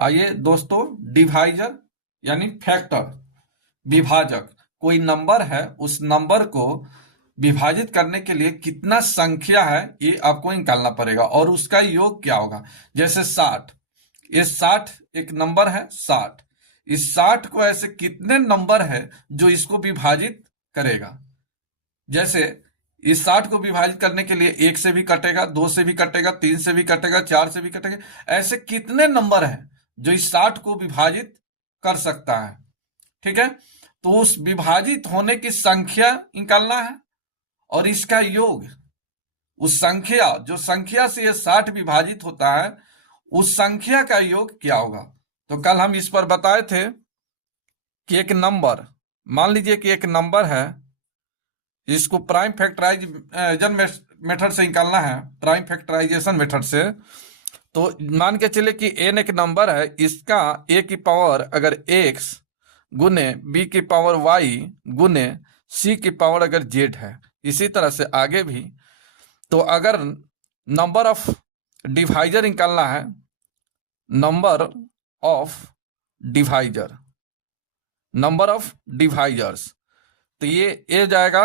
आइए दोस्तों, डिवाइजर यानी फैक्टर, विभाजक। कोई नंबर है, उस नंबर को विभाजित करने के लिए कितना संख्या है ये आपको निकालना पड़ेगा और उसका योग क्या होगा। जैसे 60, ये 60 एक नंबर है 60। इस 60 को ऐसे कितने नंबर है जो इसको विभाजित करेगा। जैसे इस 60 को विभाजित करने के लिए 1 से भी कटेगा, 2 से भी कटेगा, 3 से भी कटेगा, 4 से भी कटेगा। ऐसे कितने नंबर हैं जो इस 60 को विभाजित कर सकता है। ठीक है, तो उस विभाजित होने की संख्या निकालना है और इसका योग, उस संख्या, जो संख्या से ये 60 विभाजित होता है, उस संख्या का योग क्या होगा। तो कल हम इस पर बताए थे कि एक नंबर, मान लीजिए कि एक नंबर है, इसको प्राइम फैक्टराइजेशन मेथड से निकालना है, प्राइम फैक्टराइजेशन मेथड से। तो मान के चले कि n एक नंबर है, इसका a की पावर अगर x गुने b की पावर y गुने c की पावर अगर z है, इसी तरह से आगे भी। तो अगर नंबर ऑफ डिवाइजर निकालना है, number of divisor, number of divisors, तो ये जाएगा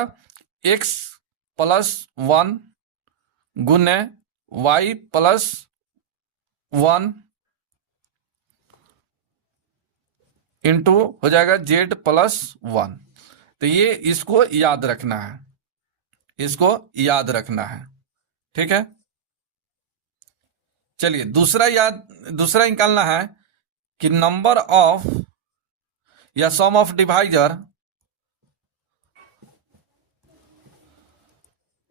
x प्लस 1 गुने y प्लस 1 इंटू हो जाएगा z प्लस 1। तो ये इसको याद रखना है, इसको याद रखना है। ठीक है, चलिए दूसरा निकालना है कि नंबर ऑफ या sum of divisor,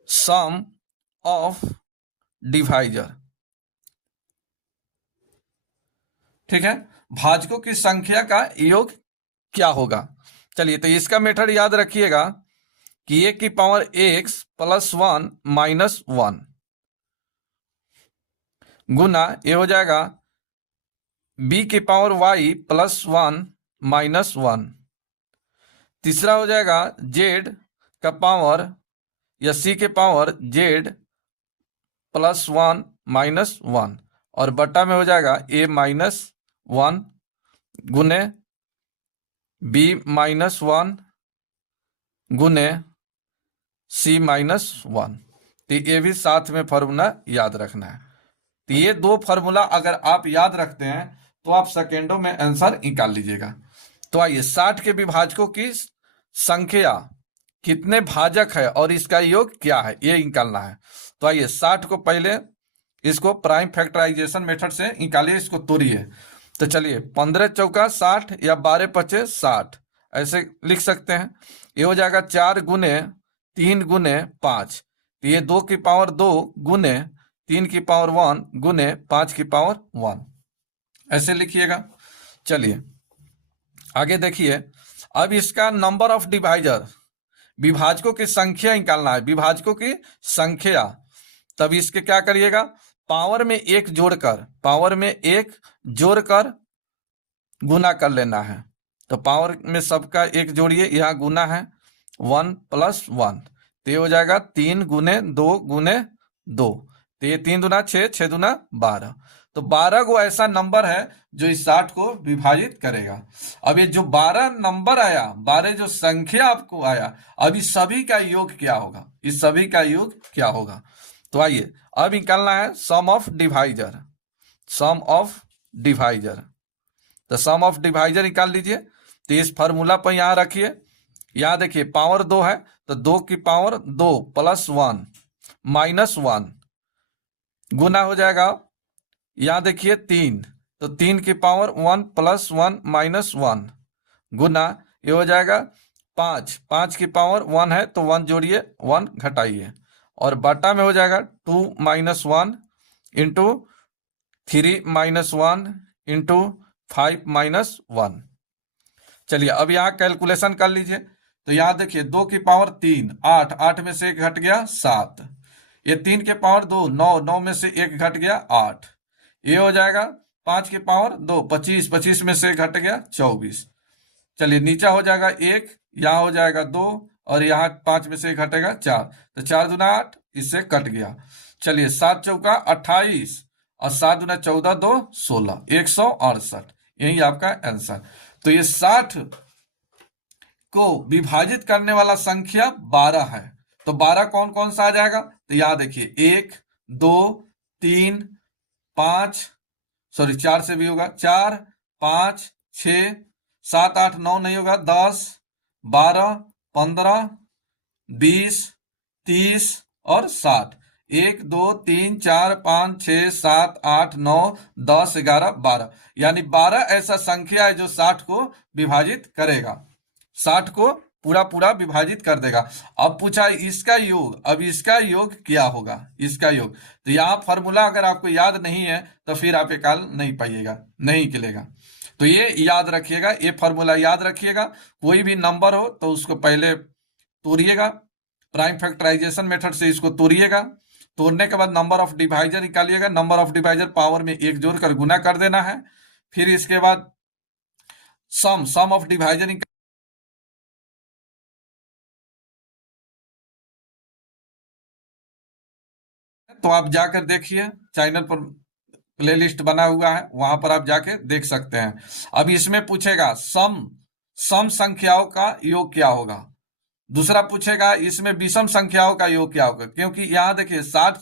sum of divisor. ठीक है, भाजकों की संख्या का योग क्या होगा। चलिए, तो इसका मेथड याद रखिएगा कि a की पावर x प्लस 1 माइनस 1 गुना ये हो जाएगा b की पावर y प्लस 1 माइनस 1। तीसरा हो जाएगा z का पावर या c के पावर z प्लस 1 माइनस 1 और बटा में हो जाएगा a माइनस 1 गुने b माइनस 1 गुने c माइनस 1। तो ये भी साथ में फॉर्मूला याद रखना है। तो ये दो फॉर्मूला अगर आप याद रखते हैं तो आप सेकेंडों में आंसर निकाल लीजिएगा। तो आइए, 60 के विभाजकों की संख्या कितने भाजक है और इसका योग क्या है ये निकालना है। तो आइए, 60 को पहले इसको प्राइम फैक्टराइजेशन मेथड से निकालिए, इसको तोड़िए। तो चलिए, 15 चौका 60 या 12 पचे 60 ऐसे लिख सकते हैं। ये हो जाएगा 4 गुने 3 गुने 5। तो ये 2 की पावर 2 गुने 3 की पावर 1 गुने 5 की पावर 1 ऐसे लिखिएगा। चलिए आगे देखिए, अब इसका नंबर ऑफ डिवाइजर, विभाजकों की संख्या निकालना है, विभाजकों की संख्या। तब इसके क्या करिएगा, पावर में 1 जोड़कर, पावर में 1 जोड़कर गुना कर लेना है। तो पावर में सबका 1 जोड़िए, यहाँ गुना है 1 प्लस 1। तो ये हो जाएगा 3 गुने 2 गुने 2। तो ये 3 दूना 6, 6 दूना 12। तो 12 को ऐसा नंबर है जो इस 60 को विभाजित करेगा। अब ये जो 12 नंबर आया, 12 जो संख्या आपको आया, अब इस सभी का योग क्या होगा, इस सभी का योग क्या होगा। तो आइए, अब निकालना है sum of divisor, sum of divisor. तो सम ऑफ डिवाइजर निकाल लीजिए। तो इस फॉर्मूला पर यहां रखिए, यहां देखिए पावर 2 है, तो 2 की पावर 2 प्लस 1 माइनस 1 गुना हो जाएगा, यहां देखिए 3, तो 3 की पावर 1 प्लस 1 माइनस 1 गुना ये हो जाएगा 5, 5 की पावर 1 है तो 1 जोड़िए 1 घटाइए और बटा में हो जाएगा 2 minus 1 into 3 minus 1 into 5 minus 1। चलिए अब यहाँ कैलकुलेशन कर लीजिए। तो यहाँ देखिए 2 की पावर 3 8, 8 में से 1 घट गया 7। ये 3 के पावर 2 9, 9 में से 1 घट गया 8। ये हो जाएगा 5 की पावर 2 25, 25 में से 1 घट गया 24। चलिए नीचा हो जाएगा 1, यहाँ हो जाएगा 2 और यहाँ 5 में से 1 घटेगा 4। तो 4 दूना 8, इससे कट गया। चलिए 7 चौका 28 और 7 दूना 14, 2 16, 168। यही आपका आंसर। तो ये 60 को विभाजित करने वाला संख्या 12 है। तो 12 कौन कौन सा आ जाएगा? तो यहां देखिए 1, 2, 3, 5, सॉरी 4 से भी होगा, 4, 5, 6, 7, 8, 9 नहीं होगा, 10, 12, 15, 20, 30 और 60। 1, 2, 3, 4, 5, 6, 7, 8, 9, 10, 11, 12, यानी 12 ऐसा संख्या है जो 60 को विभाजित करेगा, 60 को पूरा पूरा विभाजित कर देगा। अब पूछा इसका योग, अब इसका योग क्या होगा? इसका योग, तो यहाँ फॉर्मूला अगर आपको याद नहीं है तो फिर आप एक नहीं पाइएगा, नहीं निकलेगा। तो ये याद रखिएगा, ये फॉर्मूला याद रखिएगा। कोई भी नंबर हो तो उसको पहले तोड़िएगा, प्राइम फैक्टराइजेशन मेथड से इसको तोड़िएगा। तोड़ने के बाद नंबर ऑफ डिवाइजर निकालिएगा, नंबर ऑफ डिवाइजर पावर में 1 जोड़कर गुना कर देना है। फिर इसके बाद सम ऑफ डिवाइजर तो आप जाकर देखिए, चैनल पर प्लेलिस्ट बना हुआ है, वहां पर आप जाके देख सकते हैं। अब इसमें पूछेगा सम संख्याओं का योग क्या होगा। दूसरा पूछेगा इसमें विषम संख्याओं का योग क्या होगा, क्योंकि यहाँ देखिए 60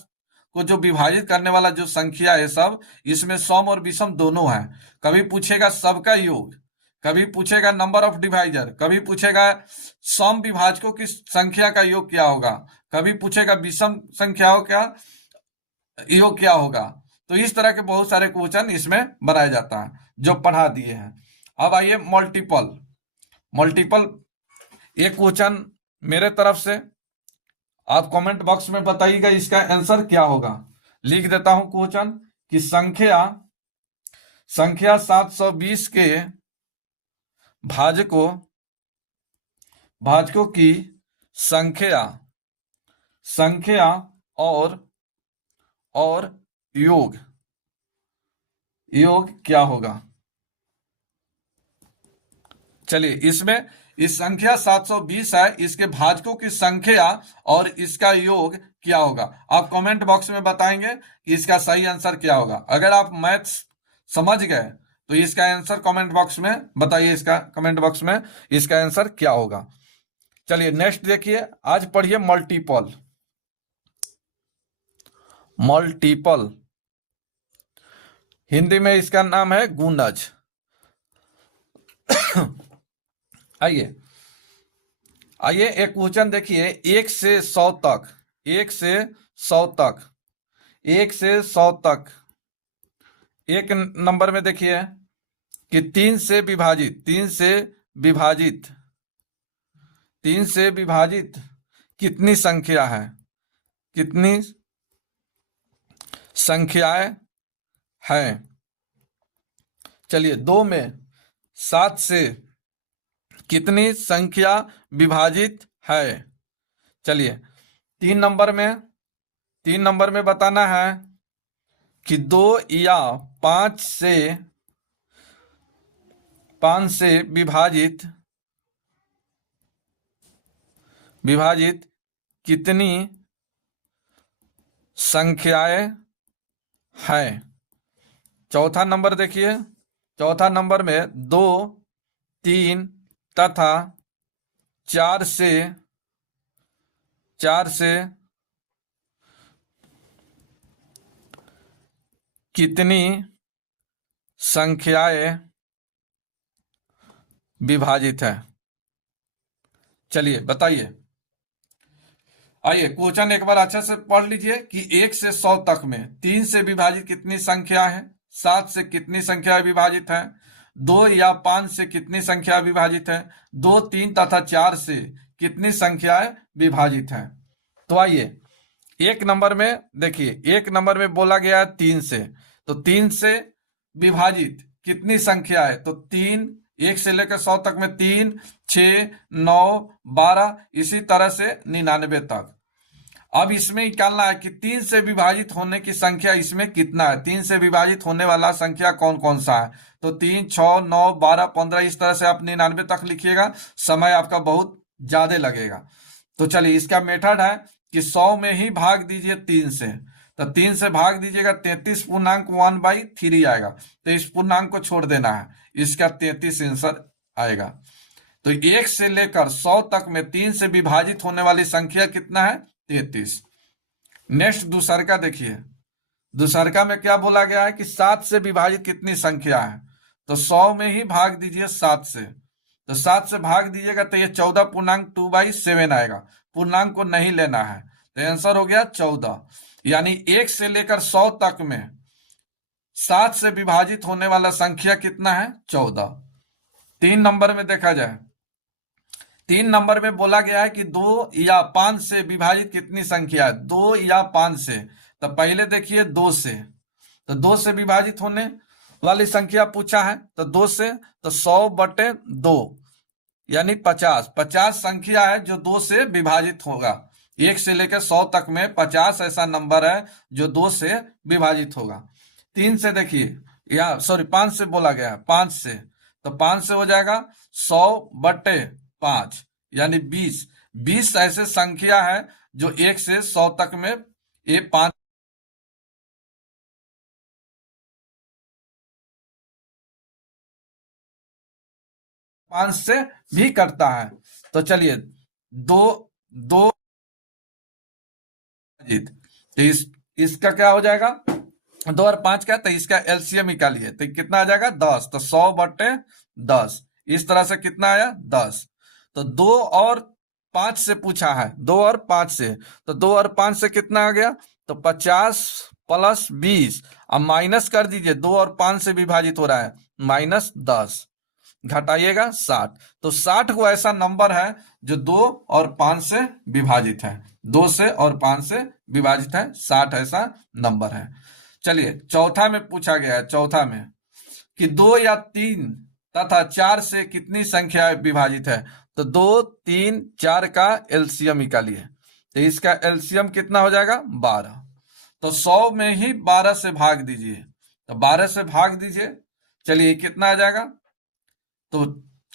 को जो विभाजित करने वाला जो संख्या है सब, इसमें सम और विषम दोनों है। कभी पूछेगा सबका योग, कभी पूछेगा नंबर ऑफ डिवाइजर, कभी पूछेगा सम विभाजकों की संख्या का योग क्या होगा, कभी पूछेगा विषम संख्याओं का योग क्या होगा। तो इस तरह के बहुत सारे क्वेश्चन इसमें बनाया जाता है जो पढ़ा दिए हैं। अब आइए मल्टीपल एक क्वेश्चन मेरे तरफ से, आप कमेंट बॉक्स में बताइएगा इसका आंसर क्या होगा। लिख देता हूं क्वेश्चन कि संख्या 720 के भाजकों की संख्या और योग क्या होगा। चलिए इसमें इस संख्या 720 है, इसके भाजकों की संख्या और इसका योग क्या होगा। आप कमेंट बॉक्स में बताएंगे कि इसका सही आंसर क्या होगा। अगर आप मैथ्स समझ गए तो इसका आंसर कमेंट बॉक्स में बताइए, इसका कमेंट बॉक्स में इसका आंसर क्या होगा। चलिए नेक्स्ट देखिए, आज पढ़िए मल्टीपल, हिंदी में इसका नाम है गुणज। आइए एक क्वेश्चन देखिए, 1 से 100 तक, 1 से 100 तक एक नंबर में देखिए कि 3 से विभाजित कितनी संख्या है, कितनी संख्याएं हैं। चलिए 2 में 7 से कितनी संख्या विभाजित है। चलिए 3 नंबर में बताना है कि 2 या 5 से विभाजित कितनी संख्याएं हैं। चौथा नंबर देखिए, चौथा नंबर में 2, 3 तथा 4 से कितनी संख्याएं विभाजित है। चलिए बताइए। आइए क्वेश्चन एक बार अच्छे से पढ़ लीजिए कि 1 से 100 तक में 3 से विभाजित कितनी संख्या है, 7 से कितनी संख्या विभाजित है, 2 या 5 से कितनी संख्या विभाजित है, 2, 3 तथा 4 से कितनी संख्याएं विभाजित है। तो आइए एक नंबर में देखिए, एक नंबर में बोला गया है 3 से, तो 3 से विभाजित कितनी संख्या है, तो 3, 1 से लेकर 100 तक में 3, 6, 9, 12, इसी तरह से 99 तक। अब इसमें निकालना है कि 3 से विभाजित होने की संख्या इसमें कितना है, 3 से विभाजित होने वाला संख्या कौन कौन सा है। तो 3, 6, 9, 12, 15, इस तरह से आप 99 तक लिखिएगा, समय आपका बहुत ज्यादा लगेगा। तो चलिए इसका मेथड है कि 100 में ही भाग दीजिए 3 से, तो 3 से भाग दीजिएगा, 33.1/3 आएगा। तो इस पूर्णांक को छोड़ देना है, इसका 33 आंसर आएगा। तो 1 से लेकर 100 तक में 3 से विभाजित होने वाली संख्या कितना है? 33। नेक्स्ट दूसरका देखिए, दूसरका में क्या बोला गया है कि 7 से विभाजित कितनी संख्या है? तो 100 में ही भाग दीजिए 7 से। तो 7 से भाग दीजिएगा तो ये 14.2/7 आएगा। पूर्णांक को नहीं लेना है, तो आंसर हो गया 14। यानी 1 से लेकर 100 तक में 7 से विभाजित होने वाला संख्या कितना है? 14। 3 नंबर में देखा जाए, 3 नंबर में बोला गया है कि 2 या 5 से विभाजित कितनी संख्या है? 2 या 5 से। तो पहले देखिए 2 से, तो 2 से विभाजित होने वाली संख्या पूछा है, तो 2 से तो 100/2 यानी 50। 50 संख्या है जो 2 से विभाजित होगा। 1 से लेकर 100 तक में 50 ऐसा नंबर है जो 2 से विभाजित होगा। 3 से देखिए, या सॉरी 5 से बोला गया है, 5 से, तो 5 से हो जाएगा 100/5 यानी 20। 20 ऐसे संख्या है जो 1 से 100 तक में ये 5 से भी करता है। तो चलिए, दो दो जीत, तो इसका क्या हो जाएगा? 2 और 5 का, तो इसका एलसीएम निकालिए, तो कितना आ जाएगा? 10। तो 100/10 इस तरह से कितना आया? 10। तो 2 और 5 से पूछा है, 2 और 5 से, तो 2 और 5 से कितना आ गया? तो 50 + 20, अब माइनस कर दीजिए, 2 और 5 से विभाजित हो रहा है, -10 घटाइएगा 60। तो 60 को ऐसा नंबर है जो 2 और 5 से विभाजित है, 2 से और 5 से विभाजित है, 60 ऐसा नंबर है। चलिए, चौथा में पूछा गया है, चौथा में कि 2 या 3 तथा 4 से कितनी संख्या विभाजित है? तो 2, 3, 4 का एलसीएम निकालिए, तो इसका एलसीएम कितना हो जाएगा? 12। तो 100 में ही 12 से भाग दीजिए, तो 12 से भाग दीजिए, चलिए कितना आ जाएगा? तो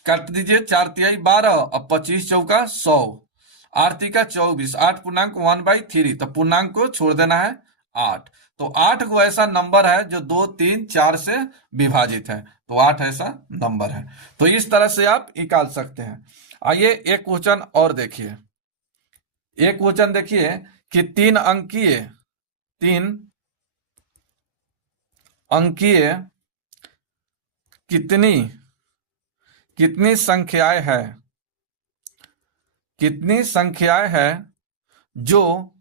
काट दीजिए, 4 तिहाई 12 और 25 चौका 100, 8 तिका 24, 8.1/3, तो पूर्णांक को छोड़ देना है 8। तो 8 को ऐसा नंबर है जो 2, 3, 4 से विभाजित है, तो 8 ऐसा नंबर है। तो इस तरह से आप निकाल सकते हैं। आइए एक क्वेश्चन और देखिए, एक क्वेश्चन देखिए कि 3 अंकीय कितनी संख्याएं हैं, कितनी संख्याएं हैं जो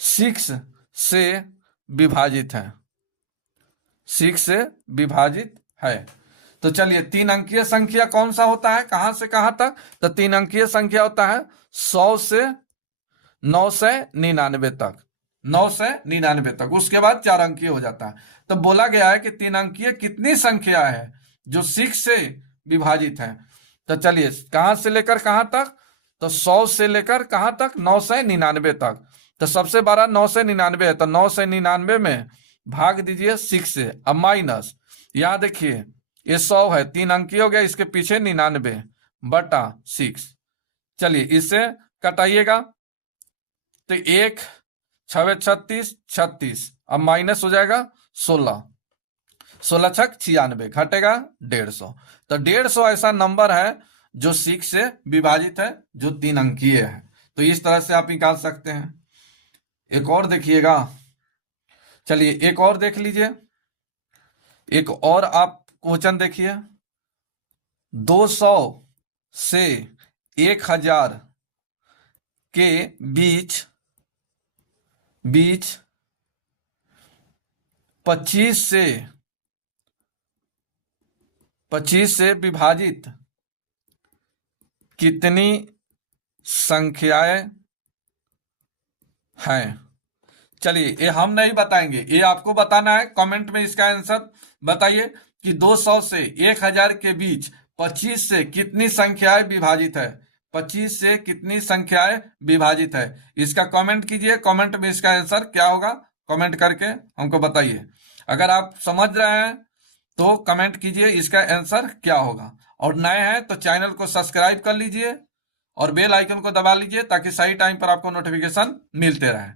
6 से विभाजित है, 6 से विभाजित है। तो चलिए, 3 अंकीय संख्या कौन सा होता है, कहां से कहां तक? तो 3 अंकीय संख्या होता है 100 से 999 तक, 9 से 99 तक, उसके बाद 4 अंकीय हो जाता है। तो बोला गया है कि 3 अंकीय कितनी संख्या है जो 6 से विभाजित है। तो चलिए, कहां से लेकर कहां तक? तो 100 से लेकर कहां तक? 9 से 99 तक। तो सबसे बड़ा 9 से 99 है, तो 9 से 99 में भाग दीजिए 6 से, अब माइनस, यहां देखिए ये 100 है, 3 अंकीय हो गया, इसके पीछे 99/6। चलिए इसे कटाइएगा, तो 1 6 36 36, अब माइनस हो जाएगा 16, 16 छक 96, घटेगा 150। तो 150 ऐसा नंबर है जो 6 से विभाजित है, जो 3 अंकीय है। तो इस तरह से आप निकाल सकते हैं। एक और देखिएगा, चलिए एक और देख लीजिए, एक और आप क्वेश्चन देखिए, 200 से 1000 के बीच 25 से विभाजित कितनी संख्याएं हैं? चलिए, ये हम नहीं बताएंगे, ये आपको बताना है। कमेंट में इसका आंसर बताइए कि 200 से 1000 के बीच 25 से कितनी संख्याएं विभाजित है, 25 से कितनी संख्याएं विभाजित है, इसका कमेंट कीजिए। कमेंट में इसका आंसर क्या होगा, कमेंट करके हमको बताइए। अगर आप समझ रहे हैं तो कमेंट कीजिए इसका आंसर क्या होगा, और नए हैं तो चैनल को सब्सक्राइब कर लीजिए और बेल आइकन को दबा लीजिए ताकि सही टाइम पर आपको नोटिफिकेशन मिलते रहे।